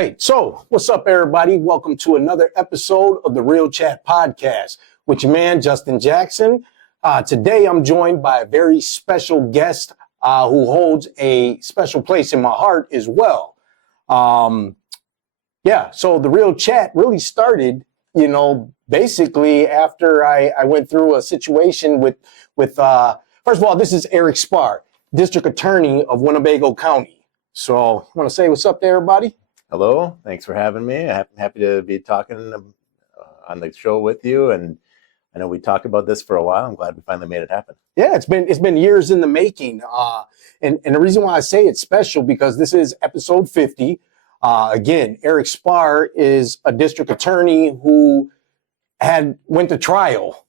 right. So what's up, everybody? Welcome to another episode of the Real Chat Podcast with your man, Justin Jackson. Today, I'm joined by a very special guest who holds a special place in my heart as well. So the Real Chat really started, basically after I went through a situation with first of all, this is Eric Sparr, District Attorney of Winnebago County. So I want to say what's up to everybody. Hello, thanks for having me. I'm happy to be talking on the show with you. And I know we talked about this for a while. I'm glad we finally made it happen. Yeah, it's been years in the making. And the reason why I say it's special because this is episode 50. Again, Eric Sparr is a district attorney who went to trial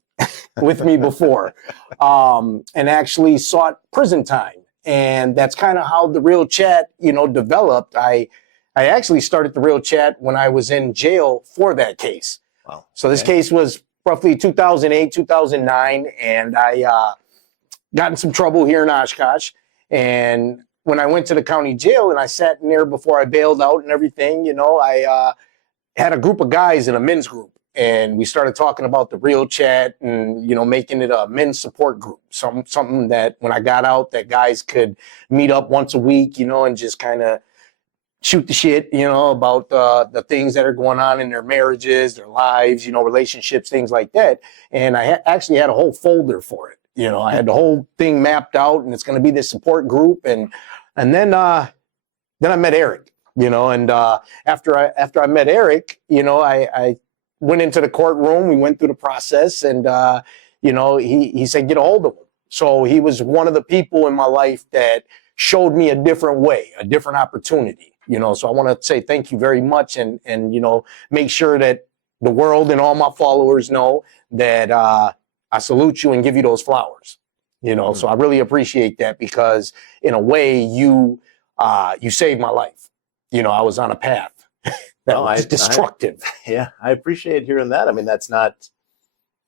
with me before and actually sought prison time. And that's kind of how the Real Chat, developed. I actually started the Real Chat when I was in jail for that case. Wow. So this case was roughly 2008, 2009, and I got in some trouble here in Oshkosh. And when I went to the county jail and I sat in there before I bailed out and everything, I had a group of guys in a men's group. And we started talking about the Real Chat and, making it a men's support group. Something that when I got out, that guys could meet up once a week, and just kind of shoot the shit, about the things that are going on in their marriages, their lives, relationships, things like that. And I actually had a whole folder for it. I had the whole thing mapped out, and it's going to be this support group. And then I met Eric, and after I met Eric, I went into the courtroom. We went through the process, and he said, get a hold of him. So he was one of the people in my life that showed me a different way, a different opportunity. So I want to say thank you very much, and make sure that the world and all my followers know that I salute you and give you those flowers. So I really appreciate that because in a way you saved my life. I was on a path. That was destructive. I appreciate hearing that. I mean, that's not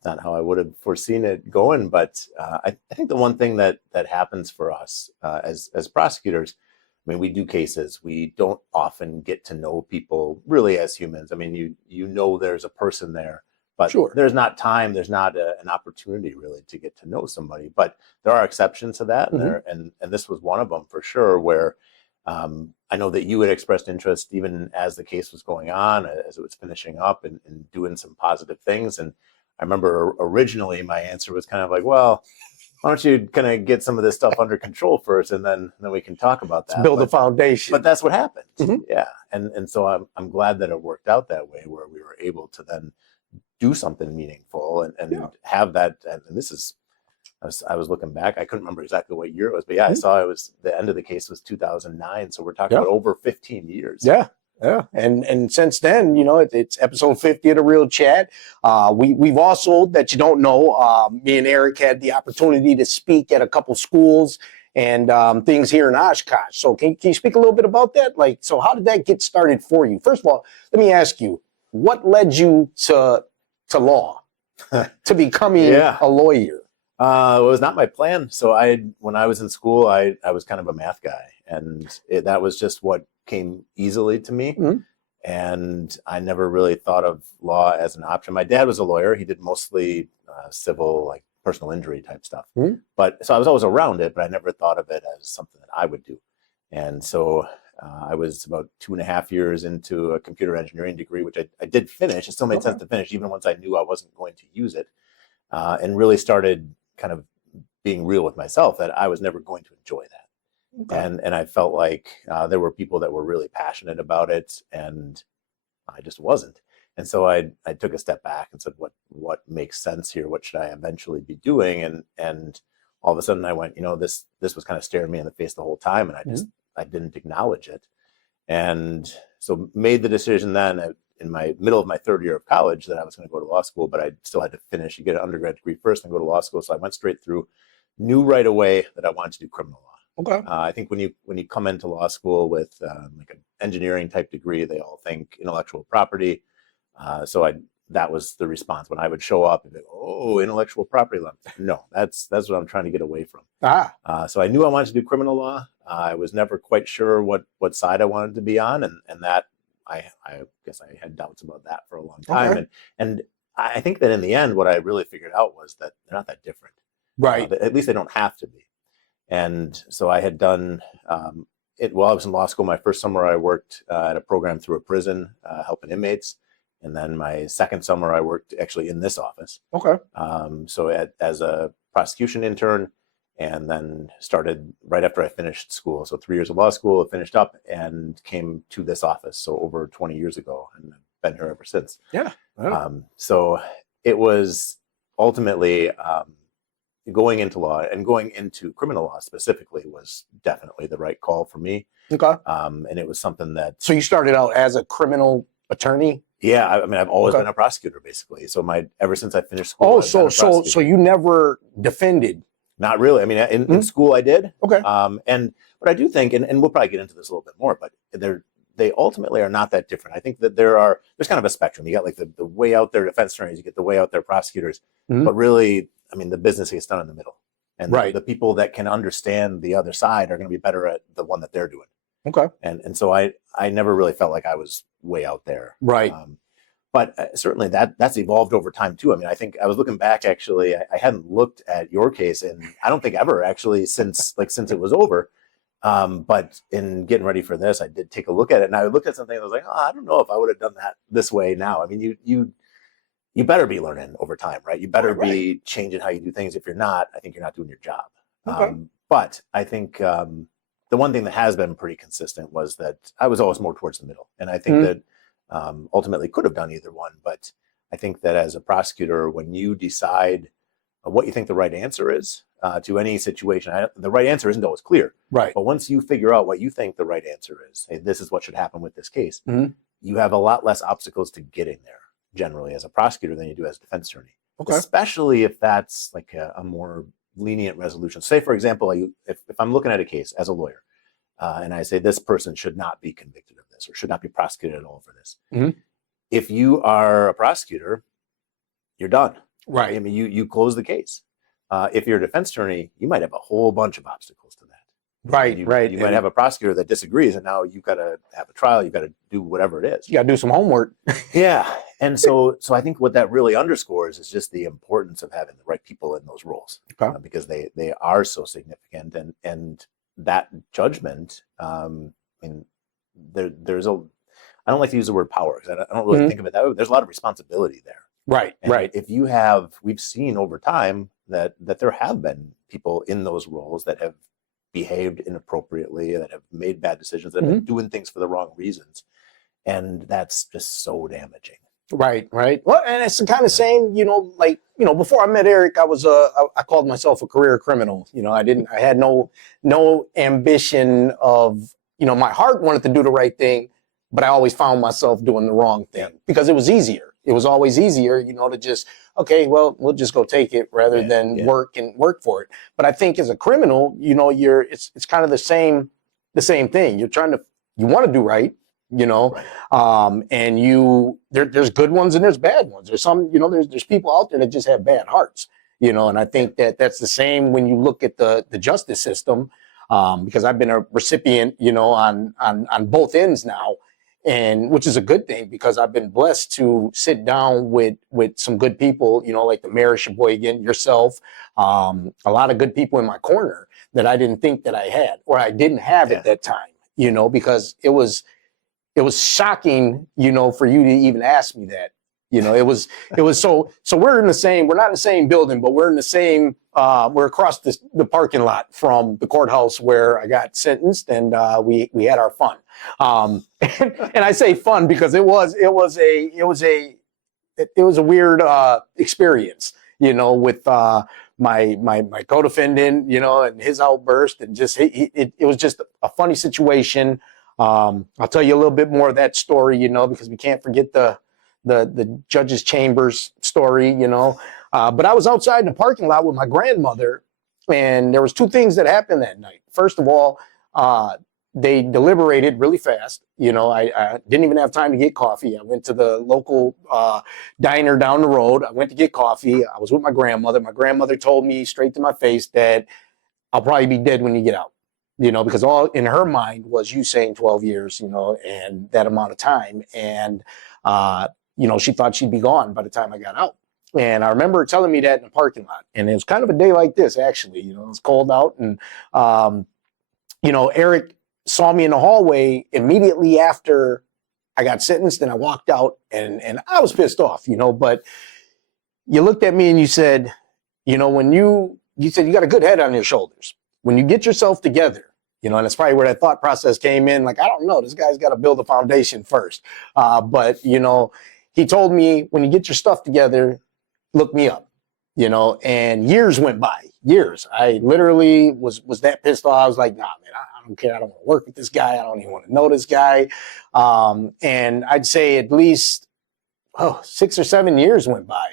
how I would have foreseen it going, but I think the one thing that happens for us as prosecutors, I mean, we do cases. We don't often get to know people really as humans. I mean, there's a person there, but sure, there's not time. There's not an opportunity really to get to know somebody. But there are exceptions to that, and this was one of them for sure. Where I know that you had expressed interest even as the case was going on, as it was finishing up and doing some positive things. And I remember originally my answer was kind of like, well, why don't you kind of get some of this stuff under control first, and then we can talk about that. Build a foundation. But that's what happened. Yeah. And so I'm glad that it worked out that way, where we were able to then do something meaningful and have that. And this is, I was looking back. I couldn't remember exactly what year it was, but I saw it was the end of the case was 2009. So we're talking about over 15 years. Yeah. Yeah. And since then, it's episode 50 of the Real Chat. We've also, that you don't know, me and Eric had the opportunity to speak at a couple schools and things here in Oshkosh. So can you speak a little bit about that? So how did that get started for you? First of all, let me ask you, what led you to law, to becoming a lawyer? It was not my plan. So when I was in school, I was kind of a math guy, and that was just what came easily to me. And I never really thought of law as an option. My dad was a lawyer. He did mostly civil, like personal injury type stuff. But so I was always around it, but I never thought of it as something that I would do. And so I was about 2.5 years into a computer engineering degree, which I did finish. It still made sense to finish, even once I knew I wasn't going to use it, and really started kind of being real with myself that I was never going to enjoy that. And I felt like there were people that were really passionate about it, and I just wasn't. And so I took a step back and said, what makes sense here? What should I eventually be doing? And all of a sudden I went, this was kind of staring me in the face the whole time, and I didn't acknowledge it. And so made the decision then in my middle of my third year of college that I was going to go to law school, but I still had to finish. You get an undergrad degree first and go to law school. So I went straight through, knew right away that I wanted to do criminal law. Okay. I think when you come into law school with like an engineering type degree, they all think intellectual property. So that was the response when I would show up and be, oh, intellectual property law. No, that's what I'm trying to get away from. So I knew I wanted to do criminal law. I was never quite sure what side I wanted to be on, and that I guess I had doubts about that for a long time. Okay. And I think that in the end, what I really figured out was that they're not that different. Right. At least they don't have to be. And so I had done it while I was in law school. My first summer, I worked at a program through a prison, helping inmates. And then my second summer, I worked actually in this office. Okay. So as a prosecution intern, and then started right after I finished school. So 3 years of law school, finished up, and came to this office. So over 20 years ago, and I've been here ever since. Yeah. So it was ultimately going into law and going into criminal law specifically was definitely the right call for me. Okay. And it was something that. So you started out as a criminal attorney? Yeah, I mean, I've always been a prosecutor, basically. So ever since I finished school. Oh, so you never defended? Not really. I mean, in school I did. Okay. But I do think, and we'll probably get into this a little bit more, but they ultimately are not that different. I think that there's kind of a spectrum. You got like the way out there defense attorneys, you get the way out there prosecutors, but really, I mean, the business gets done in the middle. And the people that can understand the other side are going to be better at the one that they're doing. Okay. And so I never really felt like I was way out there. Right. But certainly that's evolved over time too. I mean, I think I was looking back, actually, I hadn't looked at your case, and I don't think ever actually since it was over. But in getting ready for this, I did take a look at it, and I looked at something and I was like, oh, I don't know if I would have done that this way now. I mean, you better be learning over time, right? You better be changing how you do things. If you're not, I think you're not doing your job. Okay. But I think the one thing that has been pretty consistent was that I was always more towards the middle. And I think that ultimately could have done either one. But I think that as a prosecutor, when you decide what you think the right answer is to any situation, the right answer isn't always clear. Right. But once you figure out what you think the right answer is, hey, this is what should happen with this case, you have a lot less obstacles to getting there generally as a prosecutor than you do as a defense attorney. Okay. Especially if that's like a more lenient resolution. Say, for example, if I'm looking at a case as a lawyer and I say this person should not be convicted of this or should not be prosecuted at all for this. If you are a prosecutor, you're done. Right. I mean, you close the case. If you're a defense attorney, you might have a whole bunch of obstacles to that. Right. You might have a prosecutor that disagrees, and now you've got to have a trial. You've got to do whatever it is. You got to do some homework. Yeah. And so I think what that really underscores is just the importance of having the right people in those roles, because they are so significant, and that judgment. I mean, there's I don't like to use the word power because I don't really think of it that way. But there's a lot of responsibility there. Right. And right. If we've seen over time that there have been people in those roles that have behaved inappropriately, that have made bad decisions, that have been doing things for the wrong reasons. And that's just so damaging. Right. Right. Well, and it's the kind of same, before I met Eric, I called myself a career criminal. I had no ambition of, my heart wanted to do the right thing, but I always found myself doing the wrong thing because it was easier. It was always easier, to just, okay, well, we'll just go take it rather than work for it. But I think as a criminal, it's kind of the same thing. You want to do right, and there's good ones and there's bad ones. There's some, there's people out there that just have bad hearts, and I think that's the same when you look at the justice system, because I've been a recipient, on both ends now. And which is a good thing because I've been blessed to sit down with some good people, like the Mayor of Sheboygan, yourself, a lot of good people in my corner that I didn't think that I had or I didn't have at that time, because it was shocking, for you to even ask me that. It was so we're not in the same building, but we're in the same, we're across the parking lot from the courthouse where I got sentenced, and we had our fun. And I say fun because it was a weird experience, with my co-defendant, and his outburst, and just it was just a funny situation. I'll tell you a little bit more of that story, because we can't forget the judge's chambers story, but I was outside in the parking lot with my grandmother, and there was two things that happened that night. First of all, they deliberated really fast. I didn't even have time to get coffee. I went to the local diner down the road. I went to get coffee. I was with my grandmother. My grandmother told me straight to my face that I'll probably be dead when you get out. you know, because all in her mind was you saying 12 years, you know, and that amount of time. And, you know, she thought she'd be gone by the time I got out. And I remember her telling me that in the parking lot. And it was kind of a day like this, actually. You know, it was cold out. And, you know, Eric saw me in the hallway immediately after I got sentenced, and I walked out, and I was pissed off, you know. But you looked at me and you said, you know, when you said you got a good head on your shoulders. When you get yourself together, you know, and that's probably where that thought process came in. Like, I don't know, this guy's got to build a foundation first. But, you know, he told me, when you get your stuff together, look me up, you know, and years went by, years. I literally was that pissed off. I was like, nah, man, I don't care. I don't want to work with this guy. I don't even want to know this guy. And I'd say at least 6 or 7 years went by.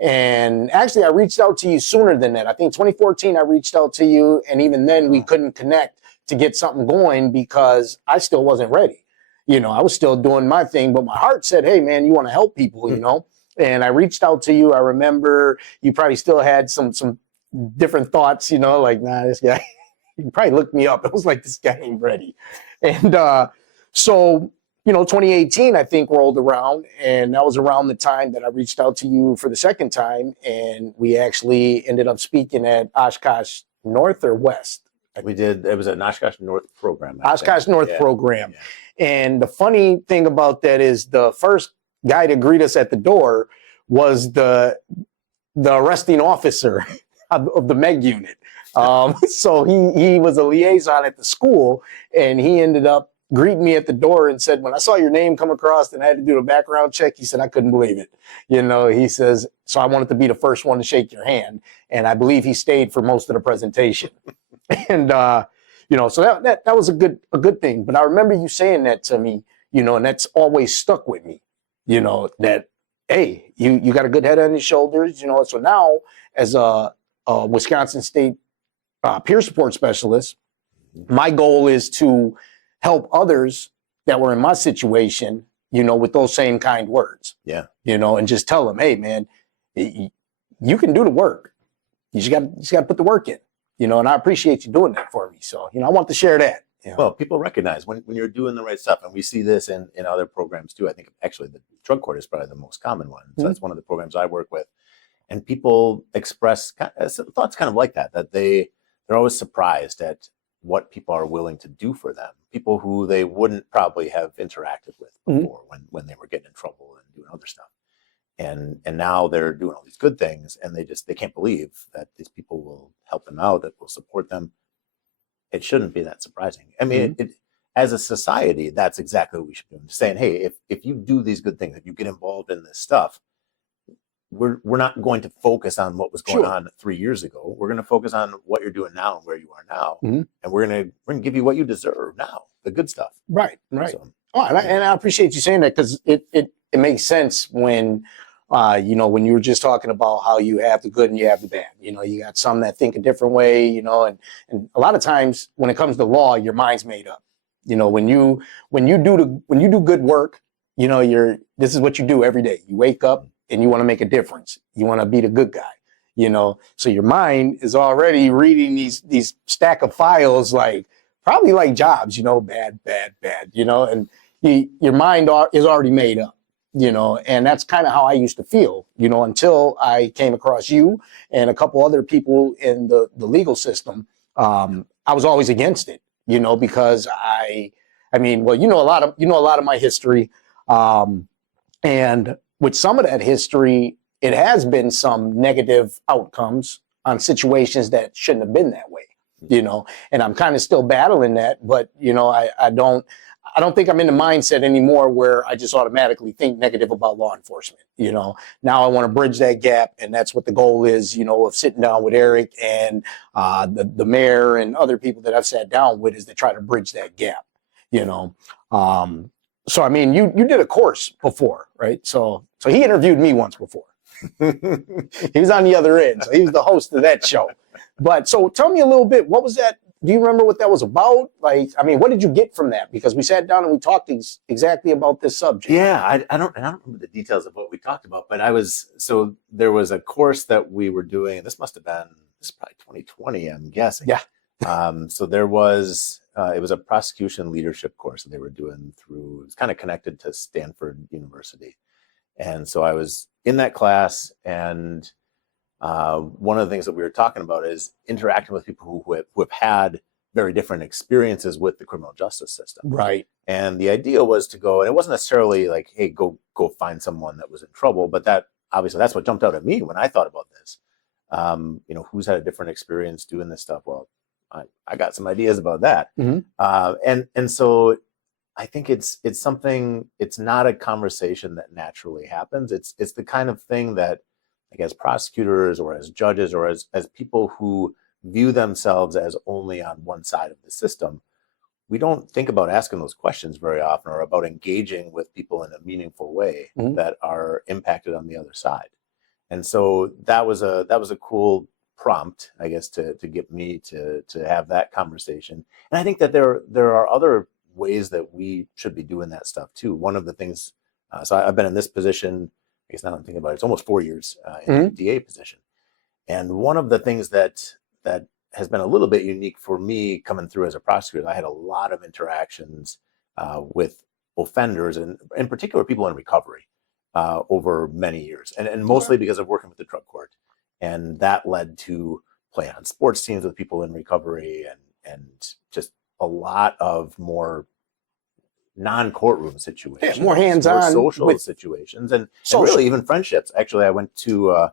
And actually, I reached out to you sooner than that. I think 2014, I reached out to you. And even then, we couldn't connect to get something going because I still wasn't ready. You know, I was still doing my thing, but my heart said, hey, man, you want to help people, you know? And I reached out to you. I remember you probably still had some different thoughts, you know, like, nah, this guy, you probably looked me up. It was like, this guy ain't ready. And so, you know, 2018, I think, rolled around, and that was around the time that I reached out to you for the second time, and we actually ended up speaking at Oshkosh North or West. We did. It was an Oshkosh North program. Oshkosh North program. Yeah. And the funny thing about that is the first guy to greet us at the door was the arresting officer of the MEG unit. So he was a liaison at the school, and he ended up greeting me at the door and said, when I saw your name come across and I had to do a background check, he said, I couldn't believe it. You know, he says, so I wanted to be the first one to shake your hand. And I believe he stayed for most of the presentation. And, you know, so that was a good thing. But I remember you saying that to me, you know, and that's always stuck with me, you know, that, hey, you got a good head on your shoulders, you know. So now as a Wisconsin State peer support specialist, my goal is to help others that were in my situation, you know, with those same kind words. Yeah. You know, and just tell them, hey, man, you can do the work. You just got to put the work in, you know, and I appreciate you doing that for me. So, you know, I want to share that. You know? Well, people recognize when you're doing the right stuff, and we see this in other programs too. I think actually the drug court is probably the most common one. So that's one of the programs I work with. And people express thoughts kind of like that they're always surprised at what people are willing to do for them. People who they wouldn't probably have interacted with before when they were getting in trouble and doing other stuff. And now they're doing all these good things, and they can't believe that these people will help them out, that will support them. It shouldn't be that surprising. I mean, as a society, that's exactly what we should be doing. Saying, hey, if you do these good things, if you get involved in this stuff, we're not going to focus on what was going on 3 years ago. We're going to focus on what you're doing now and where you are now, and we're going to give you what you deserve now, the good stuff. Right. So, and I appreciate you saying that, because it makes sense when you know, when you were just talking about how you have the good and you have the bad. You know, you got some that think a different way. You know, and a lot of times when it comes to law, your mind's made up. You know, when you do good work, you know, this is what you do every day. You wake up and you want to make a difference. You want to be the good guy, you know? So your mind is already reading these stack of files, like probably like jobs, you know, bad, you know, and your mind is already made up, you know, and that's kind of how I used to feel, you know, until I came across you and a couple other people in the legal system. I was always against it, you know, because I mean, well, you know a lot of my history, and with some of that history, it has been some negative outcomes on situations that shouldn't have been that way, you know, and I'm kind of still battling that. But, you know, I don't think I'm in the mindset anymore where I just automatically think negative about law enforcement. You know, now I want to bridge that gap. And that's what the goal is, you know, of sitting down with Eric and the mayor and other people that I've sat down with, is to try to bridge that gap, you know. So, I mean, you did a course before, right? So he interviewed me once before. He was on the other end. So he was the host of that show. But so tell me a little bit, what was that? Do you remember what that was about? Like, I mean, what did you get from that? Because we sat down and we talked exactly about this subject. Yeah, I don't remember the details of what we talked about, but there was a course that we were doing. This is probably 2020, I'm guessing. Yeah. So there was, it was a prosecution leadership course that they were doing through, it was kind of connected to Stanford University. And so I was in that class, and one of the things that we were talking about is interacting with people who have had very different experiences with the criminal justice system. Right. And the idea was to go, and it wasn't necessarily like, hey, go find someone that was in trouble, but that obviously that's what jumped out at me when I thought about this. Who's had a different experience doing this stuff? Well, I got some ideas about that. And so I think it's something, it's not a conversation that naturally happens. It's the kind of thing that, like, as prosecutors or as judges or as people who view themselves as only on one side of the system, we don't think about asking those questions very often, or about engaging with people in a meaningful way that are impacted on the other side. And so that was a cool prompt, I guess, to get me to have that conversation. And I think that there are other ways that we should be doing that stuff too. One of the things, so I've been in this position, I guess now I'm thinking about it, it's almost 4 years in the DA position. And one of the things that has been a little bit unique for me coming through as a prosecutor, I had a lot of interactions with offenders, and in particular people in recovery over many years, and mostly because of working with the drug court. And that led to playing on sports teams with people in recovery, and just a lot of more non-courtroom situations, more hands-on, more social situations, and really even friendships. Actually, I went to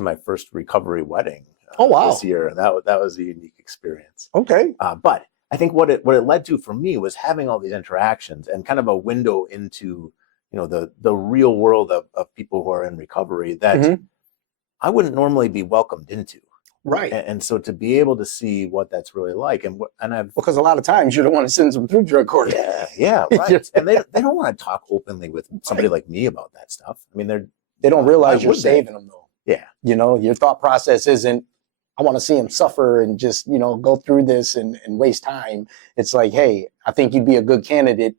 my first recovery wedding this year, and that was a unique experience. Okay. But I think what it led to for me was having all these interactions and kind of a window into, the real world of people who are in recovery that I wouldn't normally be welcomed into. Right. And so to be able to see what that's really like, and because a lot of times you don't want to send them through drug court. Yeah, right. And they don't want to talk openly with somebody like me about that stuff. I mean, they don't realize you're saving them though. Yeah. Your thought process isn't, I want to see him suffer and just, go through this and waste time. It's like, hey, I think you'd be a good candidate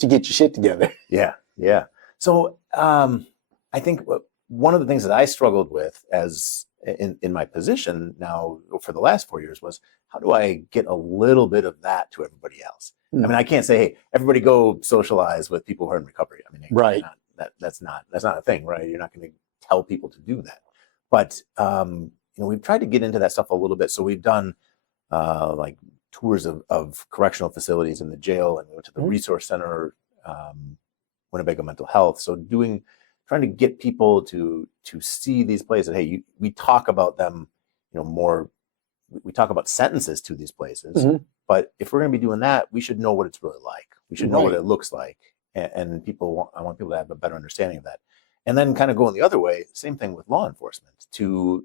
to get your shit together. Yeah. Yeah. So I think one of the things that I struggled with as in my position now for the last 4 years was, how do I get a little bit of that to everybody else? I mean, I can't say, hey, everybody go socialize with people who are in recovery. I mean, right. That's not a thing, right? You're not going to tell people to do that. But we've tried to get into that stuff a little bit. So we've done like tours of correctional facilities in the jail, and we went to the resource center, Winnebago Mental Health. So trying to get people to see these places. Hey, we talk about them, more. We talk about sentences to these places, but if we're going to be doing that, we should know what it's really like. We should know what it looks like, and I want people to have a better understanding of that. And then kind of going the other way, same thing with law enforcement, to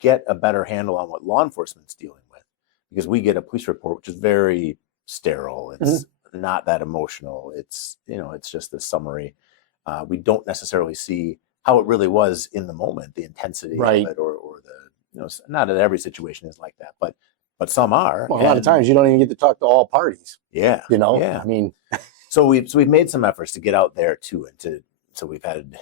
get a better handle on what law enforcement's dealing with, because we get a police report which is very sterile. It's not that emotional. It's it's just a summary. We don't necessarily see how it really was in the moment, the intensity of it, or the not that every situation is like that, but some are. Well, a lot of times you don't even get to talk to all parties. Yeah. Yeah. I mean, so we've made some efforts to get out there too, and so we've been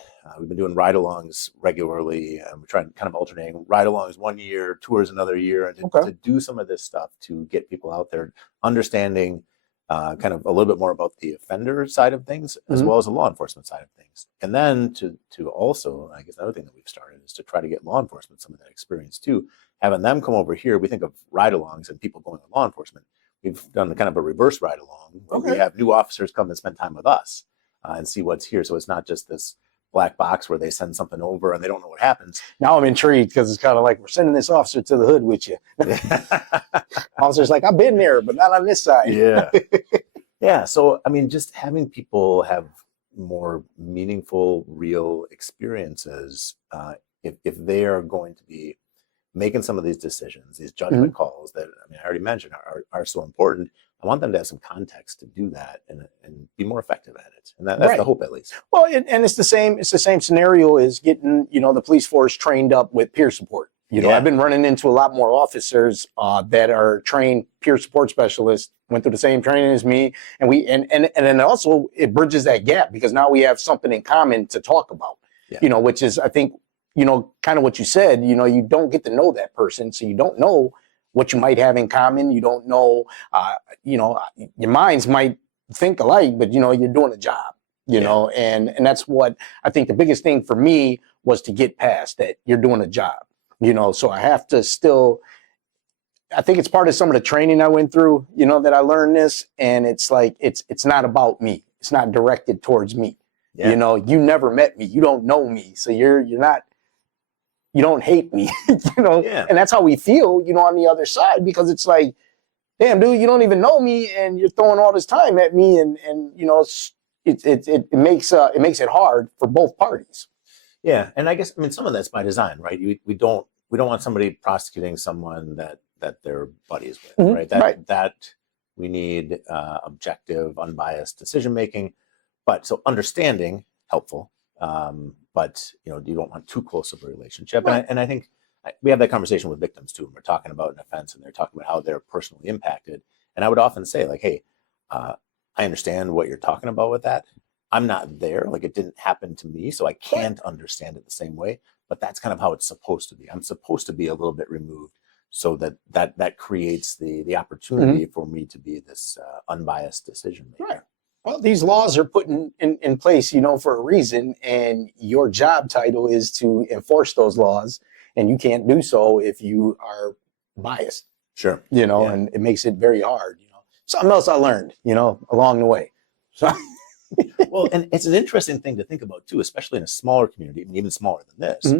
doing ride-alongs regularly, and we're trying kind of alternating ride-alongs 1 year, tours another year, and to do some of this stuff to get people out there understanding kind of a little bit more about the offender side of things, as well as the law enforcement side of things. And then to also, I guess another thing that we've started is to try to get law enforcement some of that experience too, having them come over here. We think of ride-alongs and people going to law enforcement. We've done kind of a reverse ride-along where we have new officers come and spend time with us and see what's here. So it's not just this black box where they send something over and they don't know what happens. Now I'm intrigued, because it's kind of like, we're sending this officer to the hood with you. Officer's like, I've been there, but not on this side. Yeah. Yeah. So, I mean, just having people have more meaningful, real experiences, if they are going to be making some of these decisions, these judgment calls that, I mean, I already mentioned are so important. I want them to have some context to do that and be more effective at it. And that's the hope, at least. Well, and it's the same scenario as getting, the police force trained up with peer support. I've been running into a lot more officers that are trained peer support specialists, went through the same training as me. And then also it bridges that gap, because now we have something in common to talk about, which is, I think, kind of what you said, you don't get to know that person. So you don't know what you might have in common. You don't know, your minds might think alike, but you're doing a job, and that's what I think the biggest thing for me was to get past that. You're doing a job, so I have to still, I think it's part of some of the training I went through, that I learned this, and it's like, it's not about me. It's not directed towards me. Yeah. You never met me. You don't know me. So you're not, you don't hate me, Yeah. And that's how we feel, on the other side, because it's like, damn, dude, you don't even know me and you're throwing all this time at me. And it makes it hard for both parties. Yeah. And I guess, some of that's by design, right? We don't want somebody prosecuting someone that they're buddies with, Mm-hmm. right? That we need objective, unbiased decision-making. But so understanding, helpful. But you don't want too close of a relationship. Right. And I think we have that conversation with victims too. And we're talking about an offense and they're talking about how they're personally impacted. And I would often say like, hey, I understand what you're talking about with that. I'm not there. Like it didn't happen to me. So I can't understand it the same way. But that's kind of how it's supposed to be. I'm supposed to be a little bit removed so that creates the opportunity for me to be this unbiased decision maker. Right. Well, these laws are put in place, for a reason, and your job title is to enforce those laws, and you can't do so if you are biased. Sure. And it makes it very hard. Something else I learned, along the way. So. Well, and it's an interesting thing to think about too, especially in a smaller community, even smaller than this,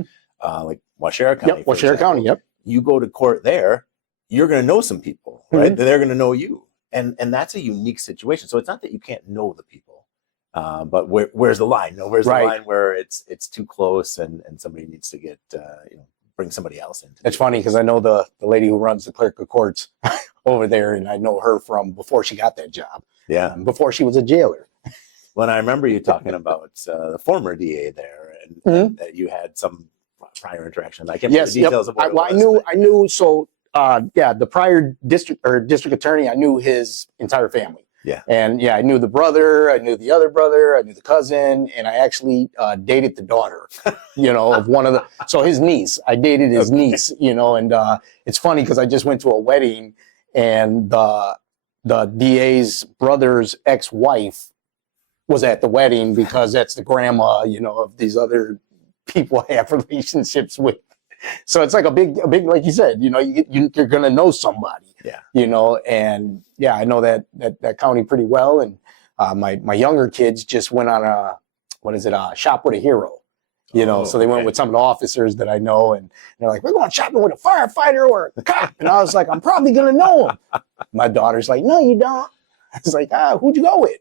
like Washera County. Yep, Washera County. Yep. You go to court there, you're going to know some people, right? They're going to know you. And that's a unique situation. So it's not that you can't know the people, but where's the line? Where's the line where it's too close and somebody needs to get bring somebody else in? It's funny because I know the lady who runs the clerk of courts over there, and I know her from before she got that job. Yeah, before she was a jailer. Well, I remember you talking about the former DA there, and that you had some prior interaction. I can't remember the details of what it was. I knew. So. The prior district attorney, I knew his entire family. Yeah. And I knew the brother, I knew the other brother, I knew the cousin, and I actually dated the daughter, of one of so his niece, I dated his niece, and it's funny because I just went to a wedding and the DA's brother's ex-wife was at the wedding because that's the grandma, of these other people I have relationships with. So it's like a big, like you said, you're going to know somebody, and I know that county pretty well. And my younger kids just went on a shop with a hero, so they went with some of the officers that I know, and they're like, we're going shopping with a firefighter or a cop. And I was like, I'm probably going to know him. My daughter's like, no, you don't. I was like, who'd you go with?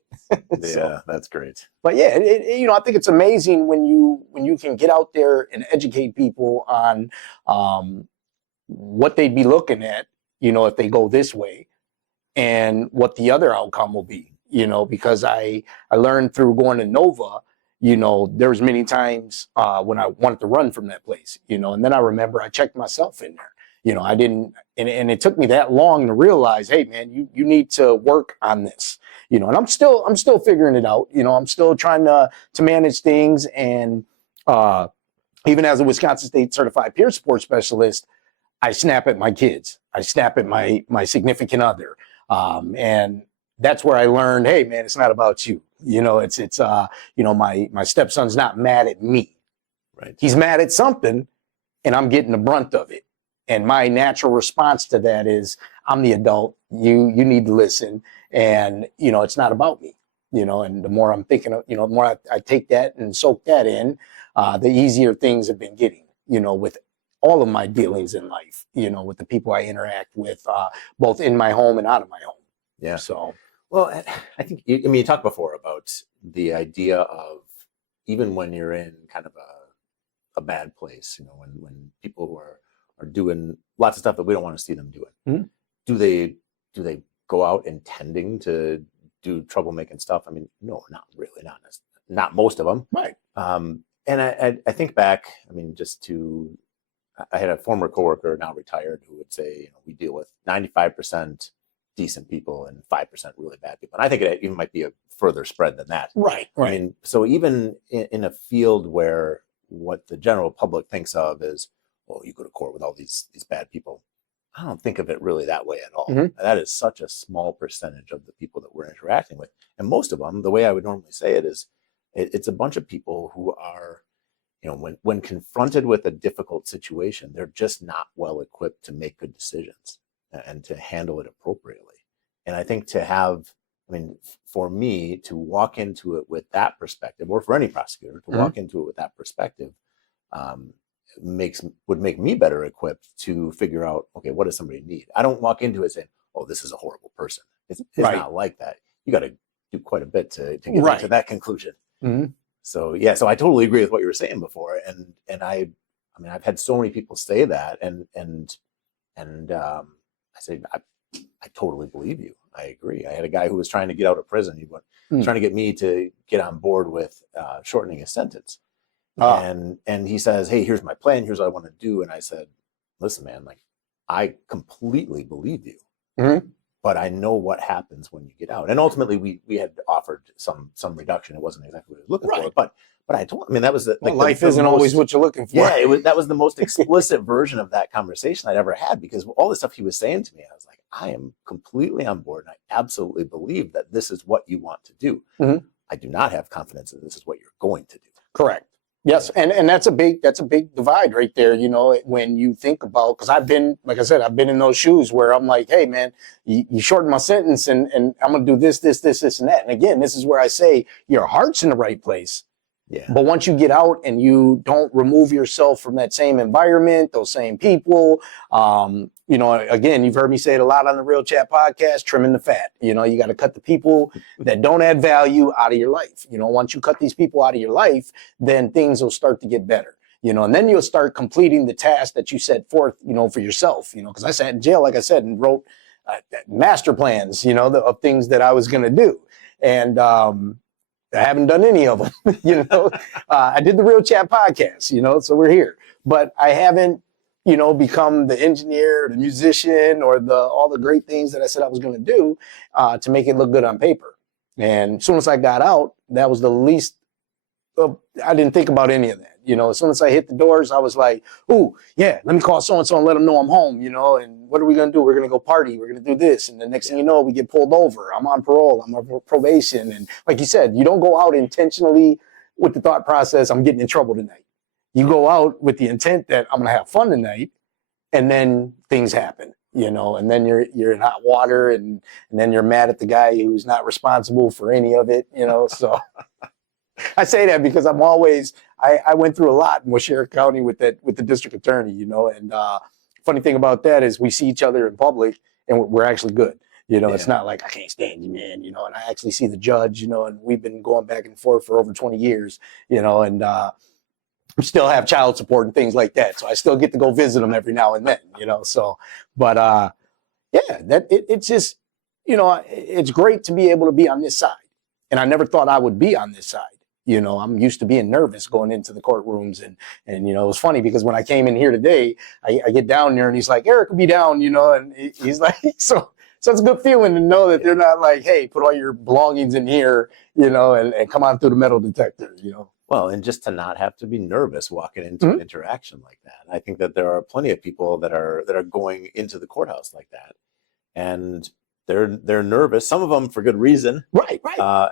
Yeah, that's great. But I think it's amazing when you can get out there and educate people on what they'd be looking at, if they go this way, and what the other outcome will be, because I learned through going to Nova, there was many times when I wanted to run from that place, and then I remember I checked myself in there. I didn't, and it took me that long to realize, hey man, you need to work on this, and I'm still figuring it out. I'm still trying to manage things. And even as a Wisconsin State certified peer support specialist, I snap at my kids. I snap at my significant other. And that's where I learned, hey man, it's not about you. It's my stepson's not mad at me. Right. He's mad at something and I'm getting the brunt of it. And my natural response to that is, I'm the adult. You need to listen. And, it's not about me, and the more I'm thinking of, the more I take that and soak that in, the easier things have been getting, with all of my dealings in life, with the people I interact with, both in my home and out of my home. Yeah. So, well, I think, you talked before about the idea of even when you're in kind of a bad place, when people who are doing lots of stuff that we don't want to see them doing. Do they go out intending to do troublemaking stuff? I mean, no, not really, not most of them. Right. And I think back, I had a former coworker, now retired, who would say, we deal with 95% decent people and 5% really bad people. And I think it even might be a further spread than that. Right. I mean, so even in a field where what the general public thinks of is, well, you go to court with all these bad people. I don't think of it really that way at all. Mhm. That is such a small percentage of the people that we're interacting with. And most of them, the way I would normally say it is, it's a bunch of people who are, when confronted with a difficult situation, they're just not well equipped to make good decisions and to handle it appropriately. And I think for me to walk into it with that perspective, or for any prosecutor to walk into it with that perspective, would make me better equipped to figure out, okay, what does somebody need? I don't walk into it saying, oh, this is a horrible person. It's Right. not like that. You got to do quite a bit to get Right. to that conclusion. Mhm. So I totally agree with what you were saying before. And I've had so many people say that, and I say, I totally believe you. I agree. I had a guy who was trying to get out of prison. He was trying to get me to get on board with shortening his sentence. And he says, hey, here's my plan. Here's what I want to do. And I said, listen, man, like, I completely believe you, but I know what happens when you get out. And ultimately we had offered some reduction. It wasn't exactly what I was looking for, but I told him, that was life isn't always what you're looking for. Yeah. That was the most explicit version of that conversation I'd ever had, because all the stuff he was saying to me, I was like, I am completely on board. And I absolutely believe that this is what you want to do. I do not have confidence that this is what you're going to do. Correct. Yes, and that's a big divide right there. When you think about, because I've been, like I said, I've been in those shoes where I'm like, hey man, you shorten my sentence, and I'm gonna do this, and that. And again, this is where I say your heart's in the right place. Yeah. But once you get out and you don't remove yourself from that same environment, those same people, again, you've heard me say it a lot on the Real Chat podcast, trimming the fat. You got to cut the people that don't add value out of your life. Once you cut these people out of your life, then things will start to get better. And then you'll start completing the task that you set forth, for yourself, because I sat in jail, like I said, and wrote master plans, of things that I was going to do. And, I haven't done any of them, I did the Real Chat podcast, so we're here, but I haven't, become the engineer, the musician, or all the great things that I said I was going to do to make it look good on paper. And as soon as I got out, that was the least, I didn't think about any of that. As soon as I hit the doors, I was like, oh, yeah, let me call so-and-so and let them know I'm home, and what are we going to do? We're going to go party. We're going to do this. And the next thing you know, we get pulled over. I'm on parole. I'm on probation. And like you said, you don't go out intentionally with the thought process, I'm getting in trouble tonight. You go out with the intent that I'm going to have fun tonight, and then things happen, and then you're in hot water, and then you're mad at the guy who's not responsible for any of it, so... I say that because I'm always, I went through a lot in Washington County with the district attorney, and funny thing about that is we see each other in public and we're actually good. It's not like I can't stand you, man, and I actually see the judge, and we've been going back and forth for over 20 years, and we still have child support and things like that. So I still get to go visit them every now and then, so, but it's just, it's great to be able to be on this side. And I never thought I would be on this side. I'm used to being nervous going into the courtrooms. And it was funny because when I came in here today, I get down there and he's like, Eric will be down, and he's like, so it's a good feeling to know that they're not like, hey, put all your belongings in here, and come on through the metal detector, Well, and just to not have to be nervous walking into an interaction like that. I think that there are plenty of people that are going into the courthouse like that. And they're nervous. Some of them for good reason, right,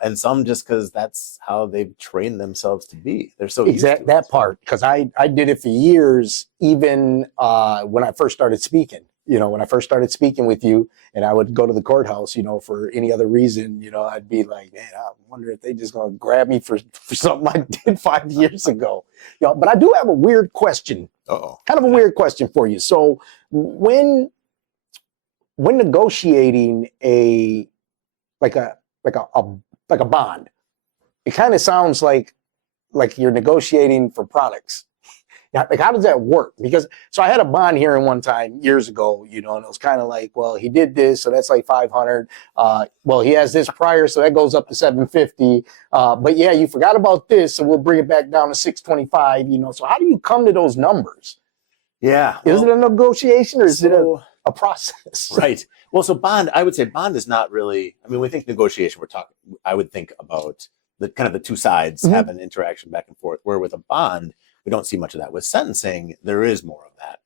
and some just because that's how they've trained themselves to be. They're so exact that part, because I did it for years, even when I first started speaking. When I first started speaking with you, and I would go to the courthouse, for any other reason, I'd be like, man, I wonder if they just gonna grab me for something I did 5 years ago. But I do have a weird question. Kind of a weird question for you. So when negotiating a bond, it kind of sounds like you're negotiating for products. Now, how does that work? Because so I had a bond hearing one time years ago, and it was kind of like, well, he did this, so that's like 500. Well, he has this prior, so that goes up to 750. But yeah, you forgot about this, so we'll bring it back down to 625. So how do you come to those numbers? Yeah, is it a negotiation or is it a process? Right. Well, so I would say bond is not really, when we think negotiation, I would think about the two sides have an interaction back and forth, where with a bond, we don't see much of that. With sentencing, there is more of that.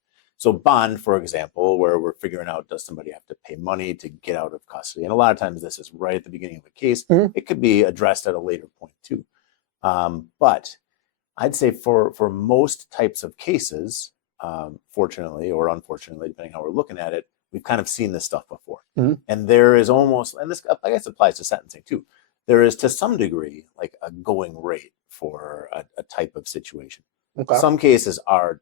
So bond, for example, where we're figuring out, does somebody have to pay money to get out of custody? And a lot of times this is right at the beginning of a case. It could be addressed at a later point too. But I'd say for most types of cases, fortunately or unfortunately, depending how we're looking at it, we've kind of seen this stuff before. And there is almost, and this I guess applies to sentencing too, there is to some degree like a going rate for a type of situation. Okay. Some cases are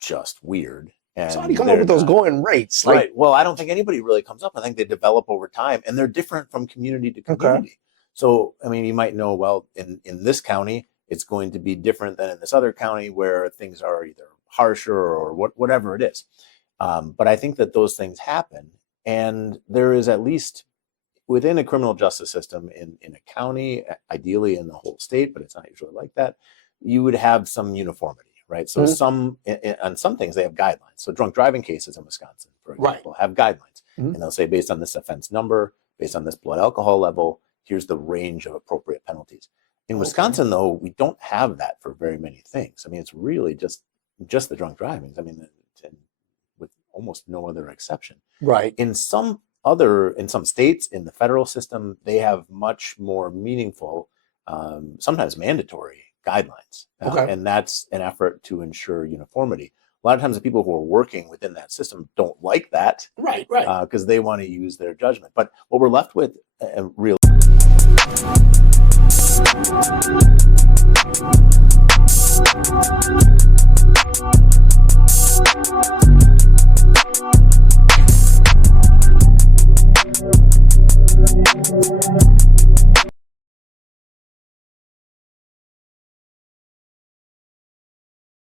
just weird. And so how do you come up with those going rates? Like, right. Well, I don't think anybody really comes up. I think they develop over time, and they're different from community to community. Okay. So, I mean, you might know, well, in this county, it's going to be different than in this other county where things are either harsher or whatever it is. But I think that those things happen, and there is at least within a criminal justice system in a county, ideally in the whole state, but it's not usually like that, you would have some uniformity. Right. So on some things they have guidelines. So drunk driving cases in Wisconsin, for example, have guidelines. And they'll say based on this offense number, based on this blood alcohol level, here's the range of appropriate penalties. In Wisconsin, though, we don't have that for very many things. I mean, it's really just the drunk driving. I mean, with almost no other exception. Right. In some states, in the federal system, they have much more meaningful, sometimes mandatory guidelines. And that's an effort to ensure uniformity. A lot of times the people who are working within that system don't like that. Right. Because they want to use their judgment. But what we're left with, real